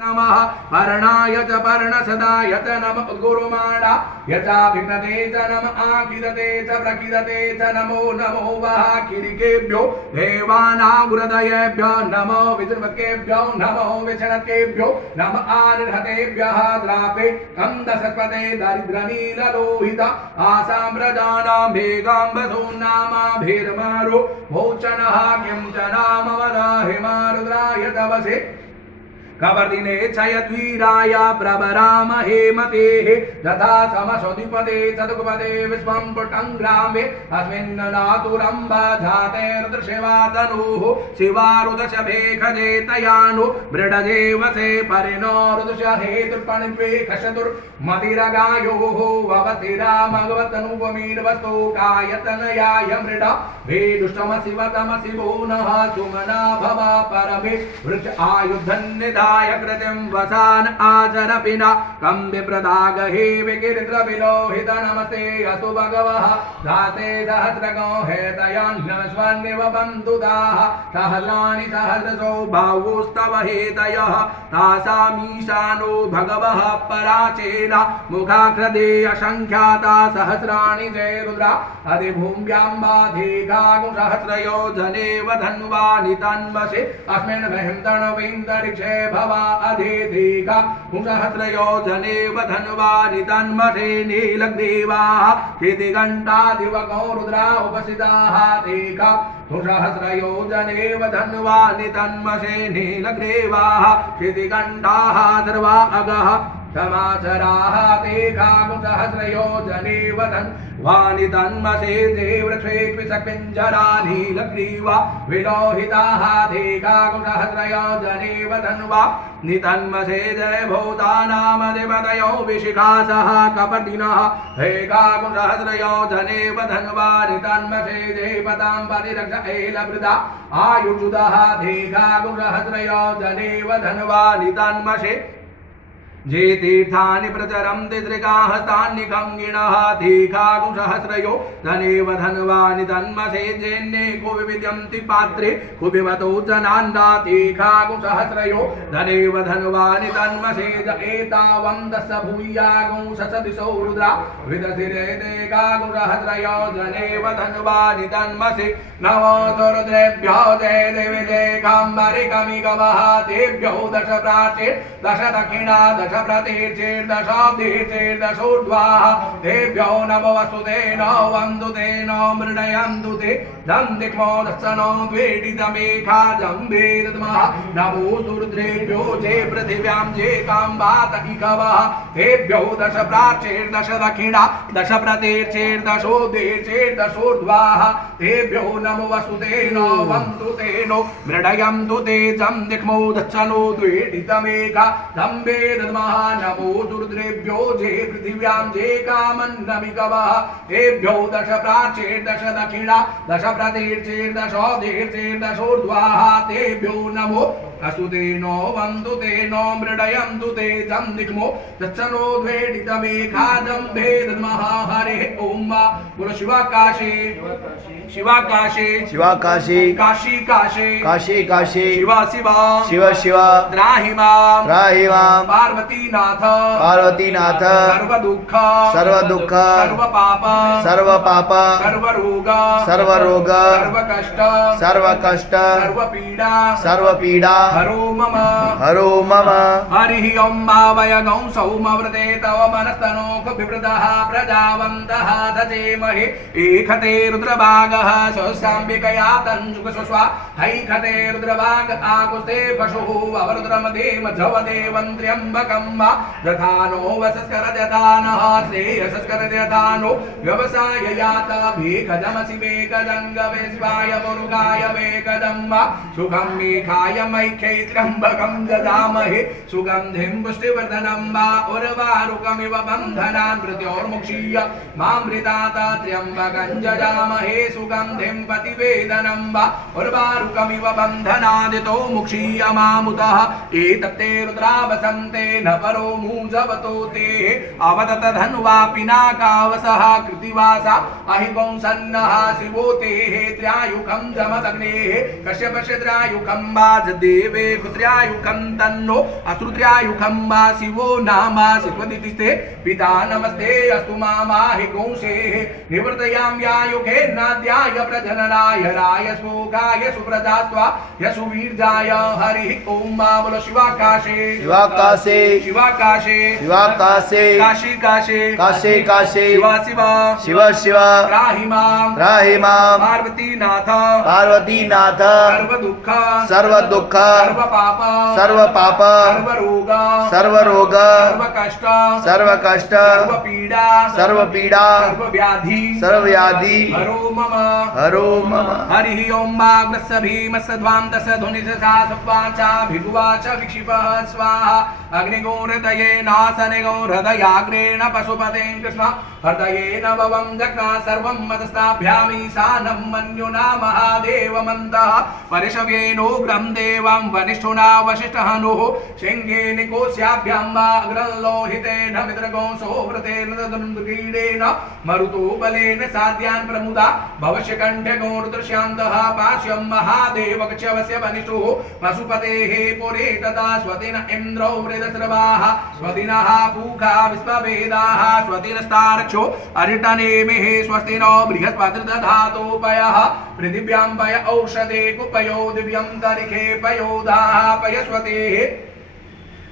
नमः पर्णाय च पर्णसदाय च नमः गुरुमाणा यचाभिघ्नते च नमः आकिदते च प्रकिदते च नमो नमो वः किरिकेभ्यो देवानागुरदयेभ्यो नमो विदुर्वकेभ्यो नमो विषणकेभ्यो नमः आनिर्हतेभ्यः द्रापे कंदसस्पते दरिद्रनीललोहित आसाम्रजानां भेगाम्बसो नामाभिर्मारो भोचनः किं च नामवदाहिमारुद्राय तवसे कवर्दिने चयद्वीराय प्रवरामहे मतेः यथा समसोधिपते चतुपदे विश्वं पुटङ्ग्रामे अस्मिन्नातुरम्बा जाते रुद्रशिवातनुः शिवारुदशभेखजेतयानु मृडजे वसे परिणो रुदशहेतुर्पणित्वे खशतुर्मदिरगायोः ववतिरामगवतनुपमीर्वस्तोकायतनयाय मृड वेदुष्टमशिवतमशिवो नः सुमना भव परमे वृक्ष आयुधन्निधा कृतिं वसान आचरपिना कं विप्रदागहे विकीर्द्रविलोहित नमस्ते असु भगवः दासे सहस्रगो हेतयान्नस्वन्निव बन्धुदाः सहस्राणि सहस्रसो बाहुस्तव हेतयः तासामीशानो भगवः पराचेन मुखाकृते असङ्ख्याता सहस्राणि जय रुद्रा अधिभूम्याम्बाधिकागुसहस्रयो जनेव धन्वानि तन्वसे अस्मिन् महिन्दणवीन्दरिक्षे भवा अधिधिका सहस्रयो जनेव धन्वानि तन्मसे नीलग्रीवाः कृतिघण्टादिवगो रुद्रा उपसिताः तेका सहस्रयो जनेव धन्वानि तन्मसे नीलग्रीवाः कृतिघण्टाः सर्वा अगः समाचराः तेका सहस्रयो जनेव धन्वानि तन्मसे जे वृक्षेऽपि सपिञ्जरा नीलग्रीवा विलोहिताः तेका सहस्रयो जनेव धन्वा नितन्मसे जय भूतानामधिपतयो विशिखासः कपटिनः तेका सहस्रयो जनेव धन्वा नितन्मसे जय पदां परिरक्ष एलवृदा आयुषुदः तेका सहस्रयो जनेव धन्वा नितन्मसे जे तीर्थानि प्रचरन्ति त्रिकाहस्तान्निखङ्गिणः तीखागुसहस्रयो धनेव धन्वानि तन्मसे जेन्नेको विविद्यन्ति पात्रे कुपिबतो जनान्दा तीखागुसहस्रयो धनेव धन्वानि तन्मसे ज एतावन्दस्य भूयागुं ससदिशो रुद्रा विदधिरेदेकागुसहस्रयो धनेव धन्वानि तन्मसे नमोऽस्तु रुद्रेभ्यो जय देवी जयकाम्बरिकमिगवः तेभ्यो दश प्राचे दश दक्षिणा दश प्रतिर्चेर्दशाब्दिर्चेर्दशोर्ध्वाः तेभ्यो नमो वसुते नो वन्दु ते नो मृडयन्तु ते दं दिक्मो दत्सनो द्वेडितमेखा जम्बे दद्मः नमो रुद्रेभ्यो जे पृथिव्यां जे काम्बात इकवः तेभ्यो दश प्राचेर्दश दक्षिणा दश प्रतिर्चेर्दशोर्ध्वेर्चेर्दशोर्ध्वाः तेभ्यो नमो वसुते नो वन्दु ते नो मृडयन्तु ते जं दिक्मो दत्सनो द्वेडितमेखा जम्बे दद्मः नमो रुद्रेभ्यो जे पृथिव्यां जे कामन्नमिकवः तेभ्यो दश प्राचेर्दश दक्षिणा दश प्रतिर्चेर्दशोर्ध्वेर्चेर्दशोर्ध्वाः तेभ्यो नमो असुते नो वन्दु ते नो मृडयन्तु ते जं दिक्मो दत्सनो द्वेडितमेखा जम्बे दद्मः हरिः ॐ बोलो शिवाकाशे शिवाकाशे शिवाकाशी काशी काशे काशी काशी शिवा शिवा शिव शिव त्राहि मां पार्वतीनाथ पार्वतीनाथ सर्व दुःख सर्व दुःख सर्व पाप सर्व पाप सर्व रोग सर्व रोग सर्व कष्ट सर्व कष्ट सर्व पीडा हरो मम हरिः ॐ भावयगौ सौमव्रते तव मनस्तनोः विवृतः प्रजावन्तः सचेमहे एकते रुद्रभागः स्वस्याम्बिकया तञ्जुकस्वा हैखते रुद्रभाग आकुस्ते पशुः अवरुद्रमधेम जवदेवं त्र्यम्बकं वा यथा नो वसस्करद्यथानः श्रेयसस्करद्यथानो व्यवसाय यात भेकजमसि भेकजङ्गवेश्वाय पुरुगाय भेकजं वा सुखं मेघाय मैख्यै त्र्यम्बकं ददामहे सुगन्धिं पुष्टिवर्धनं वा उर्वारुकमिव बन्धनान् मृत्योर्मुक्षीय मामृतात् त्र्यम्बकं जजामहे सुगन्धिं पतिवेदनं वा उर्वारुकमिव बन्धनादितो मुक्षीय मामुतः एतत्ते रुद्रा वसन्ते न परो मूजवतो ते अवदत धन्वा पिनाकावसः कृतिवासा अहिगं सन्नः शिवो तेः त्र्यायुखं जमदग्नेः कश्यपस्य त्र्यायुखं वाजदेव देवे कुत्र्यायुखं तन्नो असुत्र्यायुखं वा शिवो नामा शिवदितिस्ते पिता नमस्ते अस्तु मामाहि गोंसेः निवर्तयाम्यायुखे नाद्याय प्रजननाय राय शोकाय सुप्रजास्त्वा यशुवीर्जाय हरिः ॐ मा बोलो शिवाकाशे शिवाकाशे शिवाकाशे शिवाकाशे काशी काशे काशे काशे शिवा शिवा शिव शिव राहि मां राहि मां पार्वतीनाथ पार्वतीनाथ सर्व दुःख सर्व दुःख सर्व पाप सर्व पाप सर्व रोग सर्व रोग सर्व कष्ट सर्व कष्ट सर्व पीडा सर्व पीडा सर्व व्याधि सर्व व्याधि हरो मम हरो मम हरिः ॐ वाग्रस्य भीमस्य ध्वान्तस्य ध्वनिससा सप्वाचा भिगुवाच विक्षिपः स्वाहा अग्निगोहृदये नासनिगो हृदयाग्रेण पशुपतें कृष्ण हृदयेन भवं जग्ना सर्वं मदस्ताभ्यामीशानं मन्युना महादेवमन्तः परिशव्येनोग्रं देवं वनिष्ठुना वसिष्ठहनुः शृङ्गे निकोस्याभ्यां वा अग्रलोहितेन मित्रगोंसो व्रतेन क्रीडेन मरुतो बलेन साध्यान् प्रमुदा भवश्यकण्ठ्यगोर्दृश्यान्तः पाश्यं महादेवकक्षवस्य वनिष्ठुः पशुपतेः पुरे तदा स्वतिन इन्द्रो वृदस्रवाः स्वतिनः पूखा विश्ववेदाः स्वतिनस्तारक्षो अरिटनेमिः स्वस्तिनो बृहस्पतिर्दधातोपयः पृथिव्यां पय औषधे कुपयो दिव्यं तरिखे पयोदाः पयस्वतेः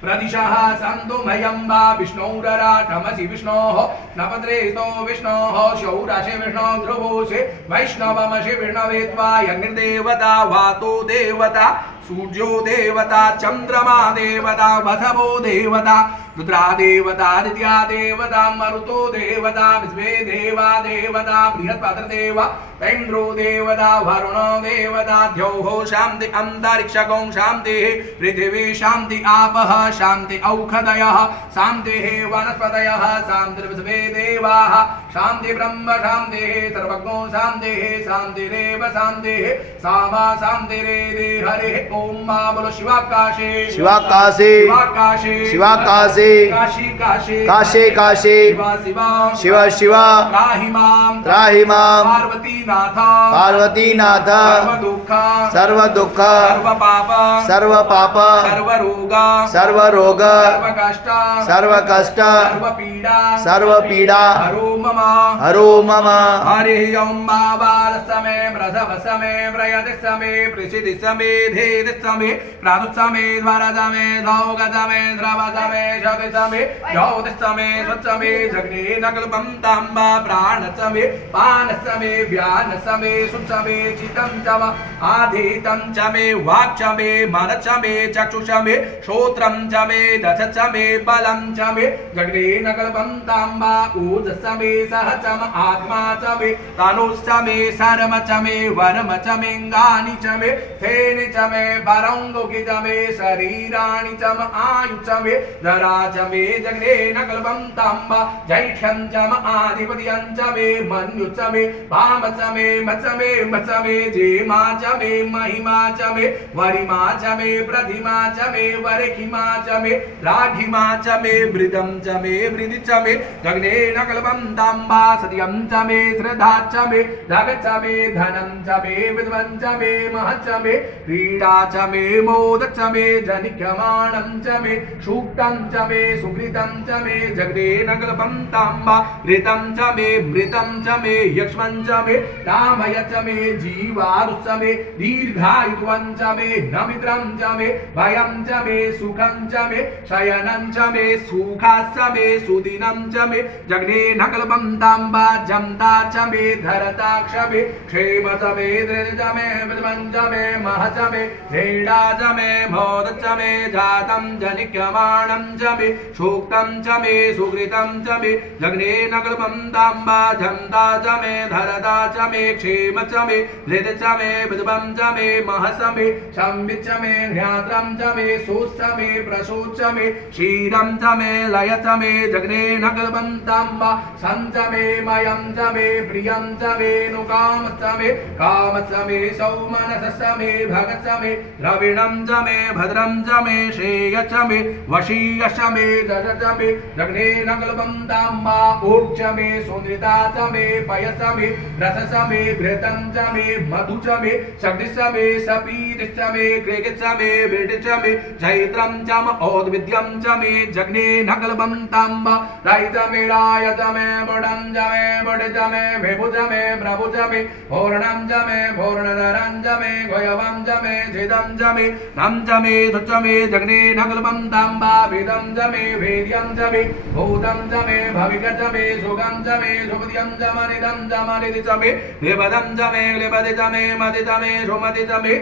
प्रदिशः सन्तुमयं वा विष्णोरराटमसि विष्णोः नपद्रेस्तो विष्णोः शौराशे विष्णो ध्रुवोषे वैष्णवमसि विष्णवे त्वायनिर्देवता वातो देवता सूर्यो देवता चन्द्रमा देवता वसवो देवता रुद्रा देवता दित्या देवता मरुतो देवता विश्वे देवा देवता बृहस्पतिर्देवा इन्द्रो देवता वरुणो देवता द्यौः शान्ति अन्तरिक्षगं शान्तिः पृथिवी शान्ति आपः शान्ति औषधयः शान्तिः वनस्पतयः शान्तिर्विश्वे देवाः शान्ति ब्रह्म शान्तिः सर्वज्ञो शान्तिः शान्तिरेव शान्तिः सामा शान्तिरेदे हरिः ॐ मा बोलो शिवाकाशे शिवाकाशे शिवाकाशे शिवाकाशे काशी काशे काशे काशे शिवा शिवा शिव शिव राहि मां त्राहि मां पार्वतीनाथ पार्वतीनाथ सर्व दुःख सर्व दुःख सर्व पाप सर्व पाप सर्व रोग सर्व रोग सर्व कष्ट सर्व कष्ट सर्व पीडा सर्व पीडा हरो मम हरो मम हरिः ॐ बाबालसमे व्रतवसमे व्रयदिसमे प्रसिद्धिसमे धेदिसमे प्रातुसमे द्वारसमे धौगसमे द्रवसमे शतसमे ज्योतिसमे स्वत्समे जग्ने नकल्पं ताम्बा प्राणसमे पानसमे व्यानसमे सुसमे चितं च म आधीतं च मे वाक् च मे मनश्च मे चक्षुष मे श्रोत्रं च मे दश च मे बलं च मे जग्ने नकल्पं ताम्बा ऊजस मे सहचम आत्मा च मे तनुश्च मे शर्म च मे वर्म च मेऽङ्गानि च मे फेनि च मे परङ्गुकी च मे शरीराणि च म आयु च मे जरा च मे जग्ने नकल्पं ताम्बा जैष्ठ्यं च म आधिपत्यं च मे मन्यु च मे भाम च मे मच मे मच मे जेमा च मे महिमा च मे वरिमा च मे प्रतिमा च मे वरखिमा च मे राघिमा च मे वृदं च मे वृदि च मे जग्ने नकल्पं ताम्बा सत्यं च मे श्रद्धा च मे जगत् च मे धनं च मे विद्वं च मे महत् च मे क्रीडा च मे मोद च मे जनिक्यमाणं च मे सूक्तं च मे सुकृतं च मे जग्ने नकल्पं ताम्बा ऋतं च मे मृतं च मे यक्ष्मं च मे रामय च मे जीवारु च मे दीर्घायुत्वं च मे नमित्रं च मे भयं च मे सुखं च मे शयनं च मे सुखा च मे सुदिनं च मे जग्ने नकल्पं ताम्बा जमता च मे धरता च मे क्षेम च मे धृति च मे विद्वं च मे मह च मे क्रीडा च मे मोद च मे जातं जनिक्यमाणं च मे सूक्तं च मे सुकृतं च मे जग्ने नकल्पं ताम्बा जमता च मे धरता च मे क्षेम च मे धृति च मे विद्वं च मे मह च मे संवित् च मे ज्ञात्रं च मे सोच मे प्रसूच च मे क्षीरं च मे लय च मे जग्ने नकल्पं ताम्बा सं च मे मयं च मे प्रियं च मे नुकाम च मे काम च मे सौमनस च मे भगत च मे द्रविणं च मे भद्रं च मे श्रेय च मे वशीय च मे दश च मे दग्ने नगलबं ताम्बा ऊर्ज च मे सुनिता च मे पय च मे रस च मे घृतं च मे मधु च मे शक्ति च मे सपीत च मे क्रेग च मे वेद च मे जैत्रं च म औद्विद्यं च मे जग्ने नगलबं ताम्बा राय च मे राय च मे बडं च मे बड च मे भेभु च मे प्रभु च मे पूर्णं च मे पूर्णधरं च मे गोयवं च मे छिदं च मे नं च मे धुच मे जग्ने नगलबं ताम्बा वेदं च मे वेद्यं च मे भूतं च मे भविक च मे सुगं च मे सुपद्यं च मनिदं च मनिदि च मे निपदं च मे क्लिपदि च मे मदि च मे सुमति च मे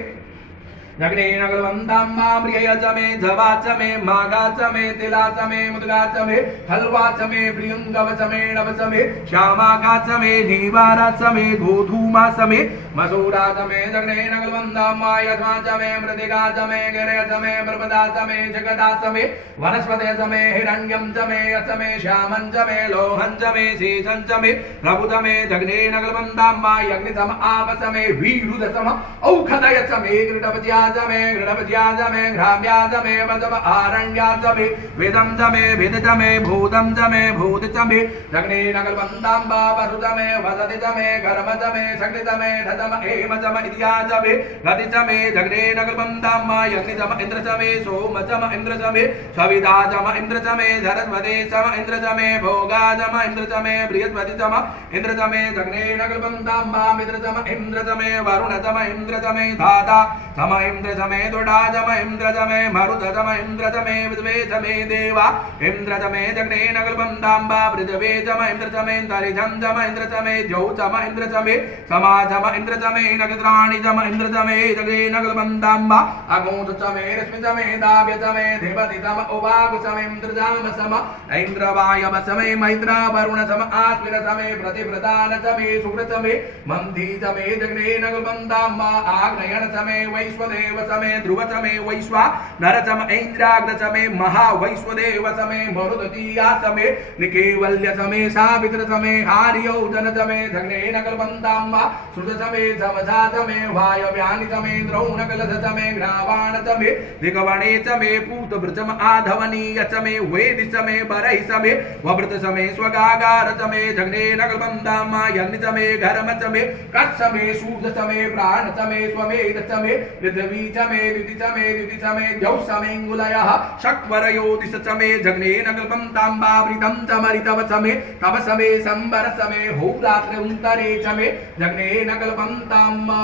जग्ने नगलबं ताम्बा प्रिय च मे जवा च मे मागा च मे तिला च मे मुदगा च मे हलवा च मे प्रियंगव च मे नव च मे श्यामाका च मे नीवारा च मे गोधूमा च मे मसूरा च मे जग्ने नगलबं ताम्बा यथा च मे मृदिका च मे गिरय च मे प्रपदा च मे जगदा च मे वनस्पते च मे हिरण्यं च मे यच मे श्यामं च मे लोहं च मे शेषं च मे प्रभु च मे जग्ने नगलबं ताम्बा यज्ञ च म आप च मे वीरुद च म औषधय च मे गृढपत्या च मे गृढपत्या च मे घ्राम्या च मे वजव आरण्या च मे वेदं च मे वेद च मे भूतं च मे भूत च मे जग्ने नगलबं ताम्बा वसु च मे वसति च मे कर्म च मे शक्ति च मे धतम हेम च म इत्या च मे गति च मे जग्ने नगलबं ताम्बा यज्ञ च म इन्द्र च मे सोम च म इन्द्र च मे सविता च म इन्द्र च मे सरस्वती च म इन्द्र च मे भोगा च म इन्द्र च मे बृहस्पति च म इन्द्र च मे जग्ने नगलबं ताम्बा मित्र च म इन्द्र च मे वरुण च म इन्द्र च मे धाता च म इन्द्र च मे दुडा च म इन्द्र च मे मरुत च म इन्द्र च मे विद्वे च मे देवा इन्द्र च मे जग्ने नगलबं ताम्बा पृथ्वे च म इन्द्र च मे तरिजं च म इन्द्र च मे जौ च म इन्द्र च मे समा च म इन्द्र च मे नगत्राणि च म इन्द्र च मे जग्ने नगलबं ताम्बा अगोध च मे रश्मि च मे दाव्य च मे देवति च म उवाग च मे इन्द्र जाम च म ऐन्द्रवायव च मे मैत्र वरुण च म आश्विन च मे प्रतिप्रदान च मे शुक्र च मे मन्थी च मे जग्ने नगलबं ताम्बा आग्नयन च मे वैश्वदेव च मे ध्रुव च मे वैश्वा नर च म ऐन्द्राग्र च मे महावैश्वदेव च मे मरुदतीया च मे निकेवल्य च मे सावित्र च मे हार्यौजन च मे जग्ने नगलबं ताम्बा श्रुत च मे जमजा च मे वायव्यानि च मे द्रौणकलश च मे घ्रावाण च मे दिगवणे च मे पूतभृ च म आधवनीय च मे वेदि च मे बरहि च मे ववृत च मे स्वगागार च मे जग्ने नगलबं ताम्बा यज्ञ च मे घर्म च मे कच्छ च मे शूद्र च मे प्राण च मे स्वमेध च मे पृथ्वी च मे द्युति च मे द्युति च मे द्यौ च मेङ्गुलयः शक्वरयोदिश च मे जग्ने नगलबं ताम्बा वृतं च मरितव च मे तव च मे संवर च मे होरात्रिन्तरे च मे जग्ने नगलबं ताम्बा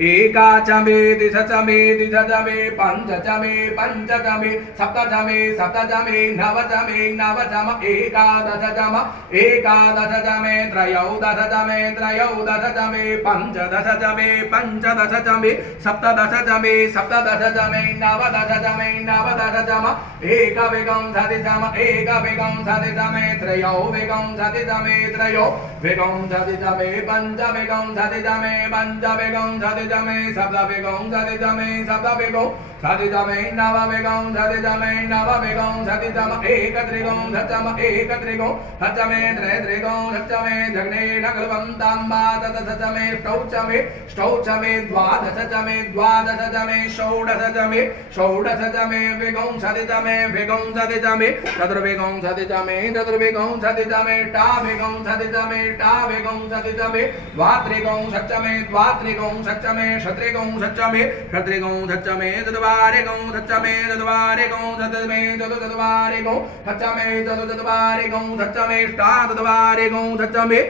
एका च मे दिश च मे दिश च मे पञ्च च मे पञ्च च मे सप्त च मे सप्त च मे नव च मे नव च म एकादश च म एकादश च मे त्रयोदश च मे त्रयोदश च मे पञ्चदश च मे पञ्चदश च मे सप्तदश च मे सप्तदश च मे नवदश च मे नवदश च म एकविंशति च म एकविंशति च मे त्रयोविंशति च मे त्रयोविंशति च मे पञ्चविंशति च मे पञ्चविंशति च मे सप्तविंशति च मे सप्तविंशति च मे नवविंशति च मे नवविंशति च म एकत्रिंशत् च म एकत्रिंशत् च मे त्रयत्रिंशत् च मे जग्ने नगलबं ताम्बा तदश च मे ष्टौ च मे द्वादश च मे द्वादश च मे षोडश च मे षोडश च मे विंशति च मे विंशति च मे चतुर्विंशति च मे चतुर्विंशति च मे टाविंशति च मे टाविंशति च मे द्वात्रिंशत् च मे द्वात्रिंशत् च मे षत्रिंशत् च मे षत्रिंशत् च मे चतुर्वारिंशत् च मे चतुर्वारिंशत् च मे चतुर्चत्वारिंशत् च मे चतुर्चत्वारिंशत् च मे अष्टाचत्वारिंशत् च मे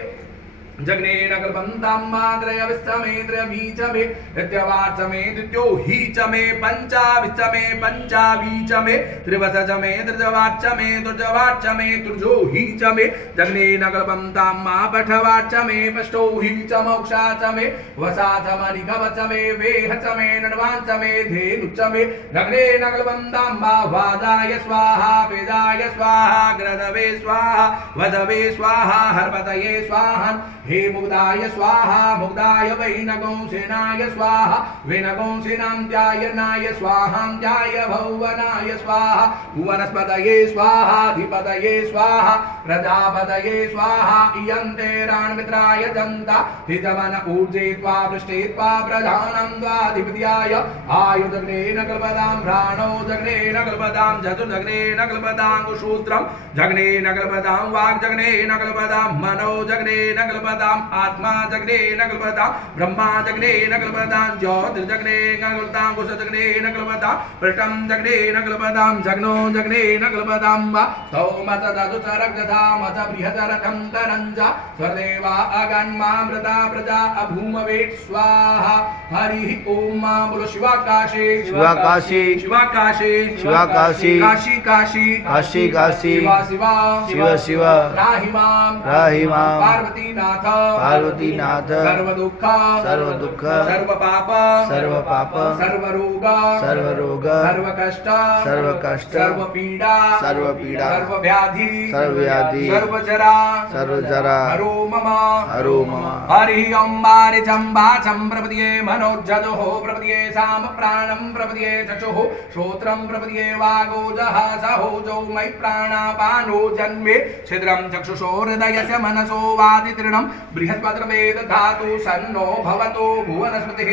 जग्ने नगलबं ताम्बा त्रयविश्च मे त्रयवीच मे तृतीयवाच मे द्वितीयो हि च मे पञ्चाविश्च मे पञ्चावीच मे त्रिवश च मे तृतीयवाच मे तृतीयवाच मे तृतीयो हि च मे जग्ने नगलबं ताम्बा पठवाच मे पष्टो हि च मोक्षा च मे वसा च म निगव च मे वेह च मे नडवान् च मे धेनु च मे जग्ने नगलबं ताम्बा वादाय स्वाहा वेदाय स्वाहा ग्रदवे स्वाहा वदवे स्वाहा हर्पतये स्वाहा हे मुग्धाय स्वाहा मुग्धाय वैनगोंसेनाय स्वाहा वैनगोंसेनान्त्यायनाय स्वाहान्त्याय भुवनाय स्वाहा भुवनस्पतये स्वाहा धिपतये स्वाहा प्रजापतये स्वाहा इयन्ते राणमित्राय जन्ता हितवन ऊर्जे त्वा वृष्टे त्वा प्रधानं त्वाधिपत्याय आयुर्जग्नेन कल्पतां प्राणो जग्नेन कल्पतां चतुर्जग्नेन कल्पतां कुशूत्रं जग्नेन कल्पतां वाग्जग्नेन कल्पतां मनो जग्नेन कल्पतां आत्मा जग्नेन कल्पतां ब्रह्मा जग्नेन कल्पतां ज्योतिर्जग्नेन कल्पतां कुशजग्नेन कल्पतां पृष्ठं जग्नेन कल्पतां जग्नो जग्नेन कल्पतां वा स्तौमत ददुचरग्दधामत बृहतरथं तरञ्च स्वदेवा अगन्मामृता प्रजा अभूमवेत् स्वाहा हरिः ओम मा बोलो शिवाकाशे शिवाकाशी शिवाकाशे शिवाकाशी काशी काशी काशी काशी शिवा शिवा शिव शिव राहि मां पार्वतीनाथ पार्वतीनाथ सर्व दुःख सर्व दुःख सर्व पाप सर्व पाप सर्व रोग सर्व रोग सर्व कष्ट सर्व कष्ट सर्व पीडा सर्व पीडा सर्व व्याधि सर्व व्याधि सर्व जरा सर्व जरा हरो मम हरो मम हरि ओम वारिचं वाचं प्रपद्ये मनोजजोः प्रपद्ये साम प्राणं प्रपद्ये चक्षुः श्रोत्रं प्रपद्ये वागोजः सहोजो मयि प्राणापानो जन्मे छिद्रं चक्षुषो हृदयस्य मनसो वादितृणं बृहस्पतिर्वेद धातु सन्नो भवतो भुवनस्पतिः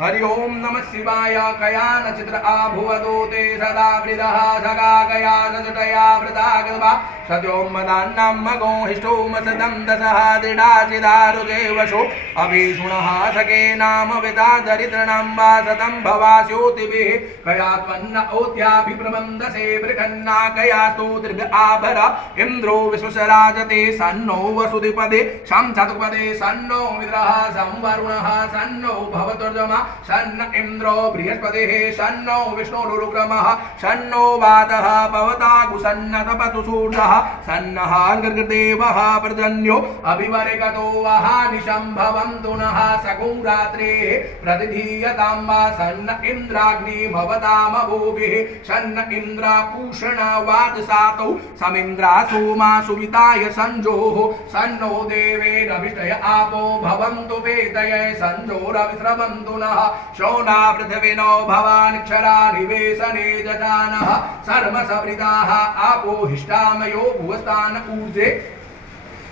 हरि ओम नमः शिवाय कयान चित्र आभुवतो ते सदा वृदः सगा कया सचटया वृतागवा सत्यों मदान्नं मगो हिष्टोम सदं दशः दृढाचिदारुजेवशो अभिषुणः सखे नाम विदा दरिद्रणं वा सतं भवास्योतिभिः कयात्मन्न ओत्याभिप्रबन्धसे बृहन्ना कयास्तु दीर्घ आभर इन्द्रो विश्वसराजते सन्नो वसुधिपदे शं चतुपदे सन्नो मित्रः संवरुणः सन्नो भवतुर्जमा सन्न इन्द्रो बृहस्पतिः सन्नो विष्णुरुक्रमः सन्नो वातः पवताकुसन्न तपतु सूर्यः सन्नः गर्गदेवः पर्जन्यो अभिवरेकतो वहानिशं भवन्तु नः सकुं रात्रेः प्रतिधीयतां वा सन्न इन्द्राग्नि भवतामभूभिः सन्न इन्द्रापूषण वाजसातौ समिन्द्रा सोमा सुविताय संजोः सन्नो देवेरभिष्टय आपो भवन्तु वेदये संजोरविस्रवन्तु नः शोना पृथिविनो भवानिक्षरा निवेशने जजानः सर्वसवृताः आपो हिष्टामयो भुवस्तान ऊर्जे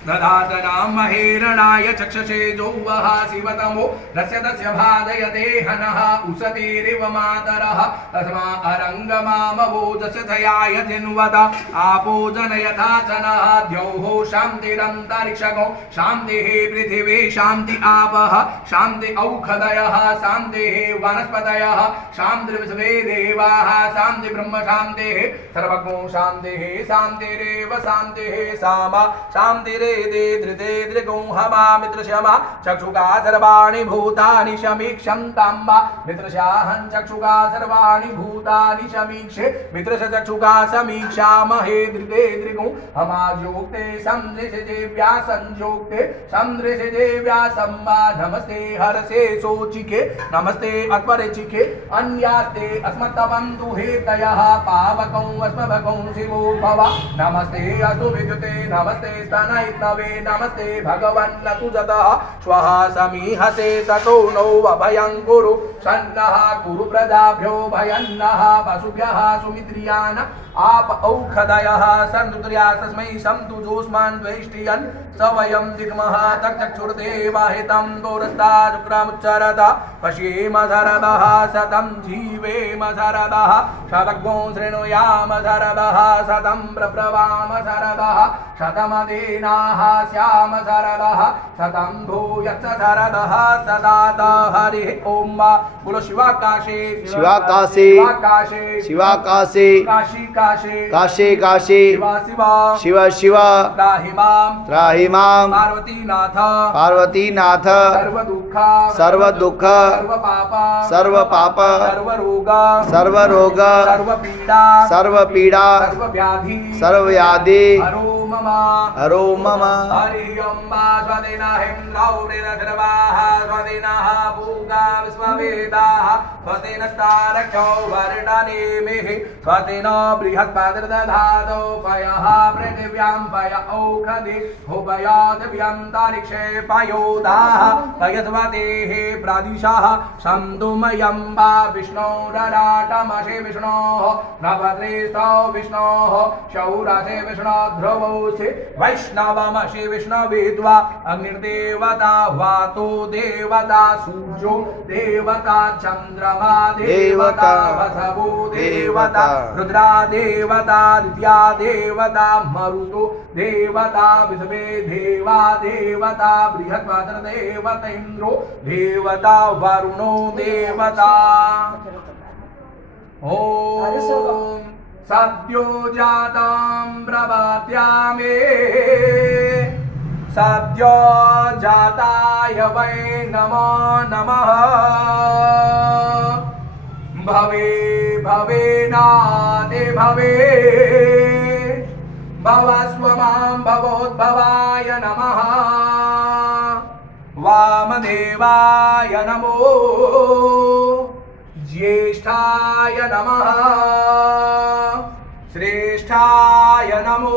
दधातनां महेरणाय चक्षसे जौवः शिवतमो रस्य तस्य भाजयते हनः उसतेरिव मातरः तस्मा अरङ्गमामवोजसथयाय जिन्वत आपो जनयथा चनः द्यौः शान्तिरन्तरिक्षगो शान्तिः पृथिवी शान्ति आपः शान्ति औषधयः शान्तिः वनस्पतयः शान्तिर्विश्वे देवाः शान्ति ब्रह्म शान्तिः सर्वज्ञो शान्तिः शान्तिरेव शान्तिः सामा शान्तिरे दे धृते दृगो हमा मित्रशमा चक्षुका सर्वाणि भूतानि समीक्षन्ताम्बा मित्रशाहं चक्षुका सर्वाणि भूतानि समीक्षे मित्रश चक्षुका समीक्षामहे धृते दृगो हमायोक्ते संदृशजे व्यासंयोक्ते संदृशजे व्यासम्बा नमस्ते हरसे सोचिके नमस्ते अक्वरे चिके अन्यास्ते अस्मत्तवन्तु हेतयः पावकौ अस्मभगौ शिवो भव नमस्ते अस्तु विद्युते नमस्ते स्तनयित्वा नमस्ते भगवन्न तुजतः श्वः समीहसे ततो नो अभयं कुरु सन्नः कुरु प्रजाभ्यो भयन्नः पशुभ्यः सुमित्रियान् आप औषधयः सन्तुत्र्या तस्मै सन्तु जोस्मान् द्वैष्टियन् स वयं दिग्मः तक्षुर्देवाहितं दोरस्ताजुक्रामुच्चरत पश्येम शरदः शतं जीवेम शरदः शतज्ञो शृणुयाम शरदः शतं प्रब्रवाम शरदः शतमदीनाः श्याम शरदः शतं भूयश्च शरदः सदा हरिः ओम बोलो शिवाकाशे शिवाकाशी शिवाकाशे शिवाकाशी काशी काशे काशी काशी शिवा शिवा शिव शिव त्राहि मां पार्वतीनाथ पार्वतीनाथ सर्व दुःख सर्व पाप सर्व रोग सर्व पीडा सर्व व्याधि हरो मम हरि ओम स्वादिना हेन्द्रौ वृदधर्वाः स्वादिनः पूगा विश्ववेदाः स्वतेन स्तारक्षो वर्णनेमिः स्वतेन बृहस्पतिर्दधातु पयः पृथिव्यां पय औषधि उभयादिव्यन्तरिक्षे पयोदाः पयस्वतेः प्रदिशः सन्तुमयं वा विष्णोरराटमसि विष्णोः नवद्रेष्टौ विष्णोः शौरसे विष्णोध्रुवोऽसि वैष्णवमसि विष्णुविद्वा अग्निर्देवता वातो देवता सूर्यो देवता चन्द्रमा देवता वसवो देवता रुद्रा देवता दित्या देवता मरुतो देवता विश्वे देवा देवता बृहस्पतिर्देवता इन्द्रो देवता वरुणो देवता ॐ सद्यो जातां प्रभात्यामे सद्यो जाताय वै नमो नमः भवे भवेनादि भवे भवस्व मां भवोद्भवाय नमः वामदेवाय नमो ज्येष्ठाय नमः श्रेष्ठाय नमो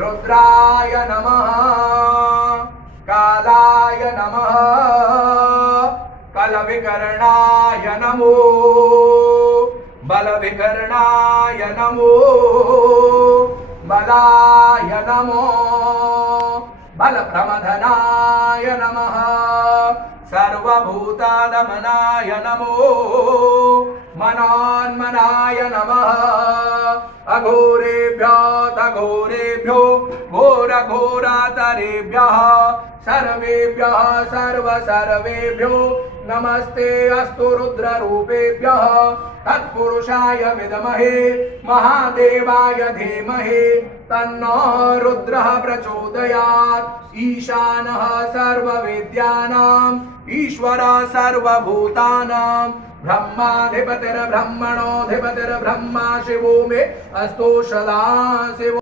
रुद्राय नमः कालाय नमः कलविकर्णाय नमो बलविकर्णाय नमो बलाय नमो बलप्रमथनाय नमः सर्वभूतादमनाय नमो मनोन्मनाय नमः अघोरेभ्यो घोरघोरातरेभ्यः सर्वेभ्यः सर्वेभ्यो नमस्ते अस्तु रुद्ररूपेभ्यः तत्पुरुषाय विद्महे महादेवाय धीमहि तन्नो रुद्रः प्रचोदयात् ईशानः सर्वविद्यानाम् ईश्वरः सर्वभूतानां ब्रह्माधिपतिर्ब्रह्मणोऽधिपतिर्ब्रह्मा शिवो मे अस्तु सदा शिवो